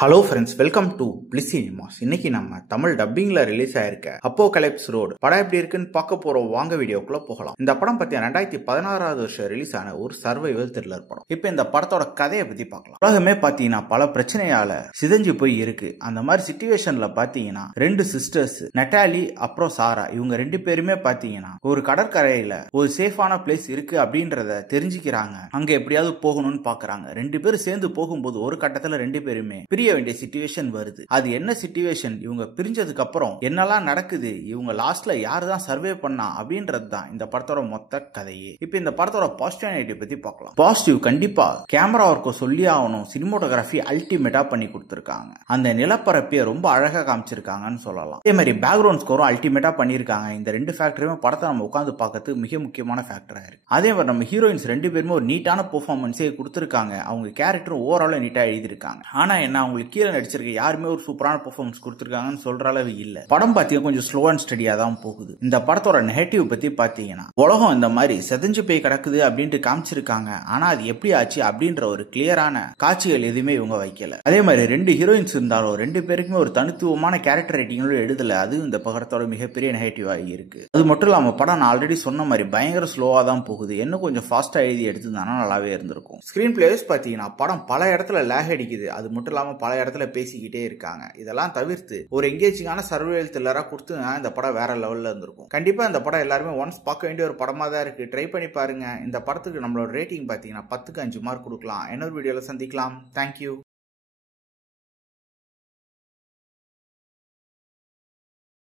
Hello friends, welcome to bliss cinemas. இன்னைக்கு நம்ம Tamil டப்பிங்ல release ஆயிருக்க அப்போகலிப்ஸ் ரோடு படம் எப்படி இருக்குன்னு பார்க்க போறோம். வாங்க வீடியோக்குள்ள போகலாம். இந்த படம் பத்தி 2016வது வருஷம் ரிலீஸ் ஆன ஒரு சர்வைவல் த்ரில்லர் படம். இப்போ இந்த படத்தோட கதையை பத்தி பார்க்கலாம். உலகமே பாத்தீங்கன்னா பல பிரச்சனையால சிதைஞ்சு போய் இருக்கு. அந்த மாதிரி சிச்சுவேஷன்ல பாத்தீங்கன்னா ரெண்டு சிஸ்டர்ஸ் நெட்டாலி அப்புறம் சாரா, இவங்க ரெண்டு பேருமே பாத்தீங்கன்னா ஒரு கடற்கரையில ஒரு சேஃபான பிளேஸ் இருக்கு அப்படின்றத தெரிஞ்சுக்கிறாங்க. அங்க எப்படியாவது போகணும்னு பாக்குறாங்க. ரெண்டு பேரும் சேர்ந்து போகும்போது ஒரு கட்டத்துல ரெண்டு பேருமே பிரிய வேண்டிய சிச்சுவேஷன் வருது. அது என்ன சிச்சுவேஷன், இவங்க பிரிஞ்சதுக்கு அப்புறம் என்னெல்லாம் நடக்குது, இவங்க லாஸ்ட்ல யாரு தான் சர்வே பண்ணா அப்படின்றது தான் இந்த படத்தோட மொத்த கதையே. இப்போ இந்த படத்தோட பாசிட்டிவ் பத்தி பார்க்கலாம். பாசிட்டிவ் கண்டிப்பா கேமரா ஒர்க்கை சொல்லி ஆகணும். சினிமோட்டோகிராஃபி அல்டிமேட்டா பண்ணி கொடுத்திருக்காங்க. அந்த நிலப்பரப்பைய ரொம்ப அழகா காமிச்சிருக்காங்கன்னு சொல்லலாம். அதே மாதிரி பேக்ரவுண்ட் ஸ்கோரும் அல்டிமேட்டா பண்ணிருக்காங்க. இந்த ரெண்டு ஃபேக்டருமே படத்தை நம்ம உட்காந்து பார்க்கறது மிக முக்கியமான ஃபேக்டரா இருக்கு. அதே மாதிரி நம்ம ஹீரோயின்ஸ் ரெண்டு பேருமே ஒரு நீட்டான பெர்ஃபார்மன்ஸே கொடுத்திருக்காங்க. அவங்க கேரக்டர் ஓவரால நீட்டா எழுதிருக்காங்க. ஆனா என்ன, அவங்களுக்கு கீழே நடிச்சிருக்க யாருமே ஒரு சூப்பரான பெர்ஃபார்மன்ஸ் கொடுத்திருக்காங்கன்னு சொல்ற அளவு இல்ல. படம் பாத்தீங்கன்னா கொஞ்சம் ஸ்லோ அண்ட் ஸ்டடியா தான் போகுது. இந்த படத்தோட நெகட்டிவ் பத்தி பாத்தீங்கன்னா உலகம் இந்த மாதிரி செதஞ்சு போய் கிடக்குது அப்படின்ட்டு காமிச்சிருக்காங்க. ஆனா அது எப்படி ஆச்சு அப்படின்ற ஒரு கிளியரான காட்சிகள் எதுவுமே இவங்க வைக்கல. அதே மாதிரி ரெண்டு ஹீரோயின்ஸ் இருந்தாலும் ரெண்டு பேருக்குமே ஒரு தனித்துவமான கேரக்டர் ரைட்டிங்களும் எழுதல. அது இந்த படத்தோட மிகப்பெரிய நெகட்டிவா இருக்கு. அது மட்டும் இல்லாம படம் நான் ஆல்ரெடி சொன்ன மாதிரி பயங்கர ஸ்லோவா தான் போகுது. இன்னும் கொஞ்சம் ஃபாஸ்டா எழுதி எடுத்துருந்தானா நல்லாவே இருந்திருக்கும். ஸ்கிரீன் பிளேஸ் பாத்தீங்கன்னா படம் பல இடத்துல லேக் அடிக்குது. அது மட்டும் இல்லாம பல இடத்துல பேசிக்கிட்டே இருக்காங்க. இதெல்லாம் தவிர்த்து ஒரு எங்கேஜிங்கான சர்வைவல் த்ரில்லரா கொடுத்து இந்த படம் வேற லெவல்ல இருந்திருக்கும். கண்டிப்பா இந்த படம் எல்லாருமே ஒன்ஸ் பார்க்க வேண்டிய ஒரு படமா தான் இருக்கு. ட்ரை பண்ணி பாருங்க. இந்த படத்துக்கு நம்மளோட ரேட்டிங் பாத்தீங்கன்னா 10க்கு 5 மார்க் கொடுக்கலாம். இன்னொரு வீடியோல சந்திக்கலாம். தேங்க்யூ.